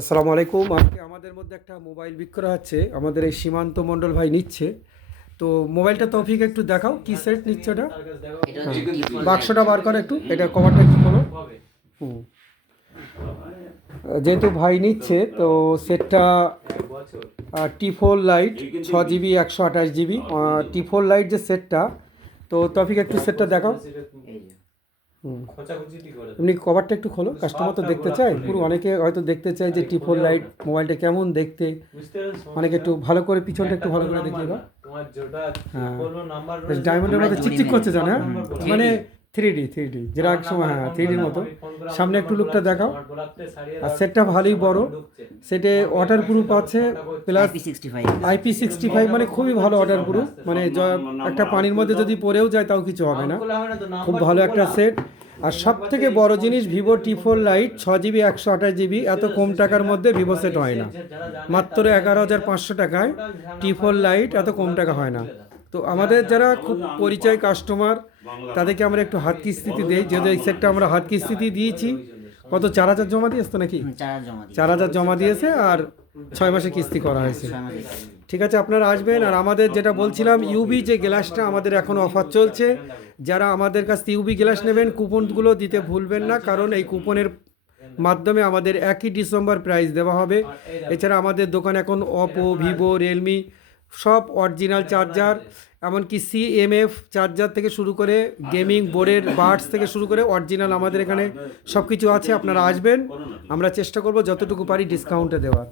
আসসালামু আলাইকুম। আজকে আমাদের মধ্যে একটা মোবাইল বিক্রয় হচ্ছে, আমাদের এই সীমান্ত মণ্ডল ভাই নিচ্ছে। তো মোবাইলটা তৌফিক একটু দেখাও, কি সেট নিচ্ছে ওটা। এটা হ্যাঁ, হচ্ছে টিফল বাক্সটা বার করো একটু, এটা কভারটা একটু খোলো। হুম, যেহেতু ভাই নিচ্ছে তো সেটটা টি4 লাইট 6 জিবি 128 জিবি টি4 লাইট যে সেটটা। তো তৌফিক একটু সেটটা দেখাও। এই যে হুম, এমনি কভারটা একটু খোলো, কাস্টমার তো দেখতে চায়, পুরো অনেকে হয়তো দেখতে চায় যে টি4 লাইট মোবাইলটা কেমন দেখতে। অনেকে একটু ভালো করে পিছনটা একটু ভালো করে দেখিয়ে দাও। হ্যাঁ, বেশ ডায়মন্ডের মতো চিকচিক করছে জানা, মানে 3D যেটা এক সময়, হ্যাঁ 3Dর মতো। সামনে একটু লুকটা দেখাও। আর সেটটা ভালোই বড়, সেটে ওয়াটার প্রুফ আছে, প্লাস IP65 IP65, মানে খুবই ভালো ওয়াটার প্রুফ, মানে একটা পানির মধ্যে যদি পড়েও যায় তাও কিছু হবে না। খুব ভালো একটা সেট। আর সব থেকে বড় জিনিস, ভিভো টি4 লাইট 6 জিবি 128 জিবি এত কম টাকার মধ্যে ভিভো সেট হয় না। মাত্র 11,500 টাকায় টি4 লাইট এত কম টাকা হয় না। তো আমাদের যারা খুব পরিচয় কাস্টমার, তাদেরকে আমরা একটু হাত কিস্তিতে দিই, যেহেতু এই সেটটা আমরা হাত কিস্তিতে দিয়েছি। কত, 4,000 জমা দিয়েছে তো নাকি? 4 জমা দিই 4,000 জমা দিয়েছে, আর 6 মাসে কিস্তি করা হয়েছে। 6 মাসে ঠিক আছে, আপনারা আসবেন। আর আমাদের যেটা বলছিলাম, ইউবি যে গ্লাসটা আমাদের এখন অফার চলছে, যারা আমাদের কাছ থেকে ইউবি গ্লাস নেবেন কুপনগুলো দিতে ভুলবেন না, কারণ এই কুপনের মাধ্যমে আমাদের 1 ডিসেম্বর প্রাইস দেওয়া হবে। এছাড়া আমাদের দোকানে এখন অপো, ভিভো, রিয়েলমি সব অরিজিনাল চার্জার, এমনকি সিএমএফ চার্জার থেকে শুরু করে গেমিং বোর্ডের বাডস থেকে শুরু করে অরিজিনাল আমাদের এখানে সব কিছু আছে। আপনারা আসবেন, আমরা চেষ্টা করব যতটুকু পারি ডিসকাউন্টে দেওয়ার।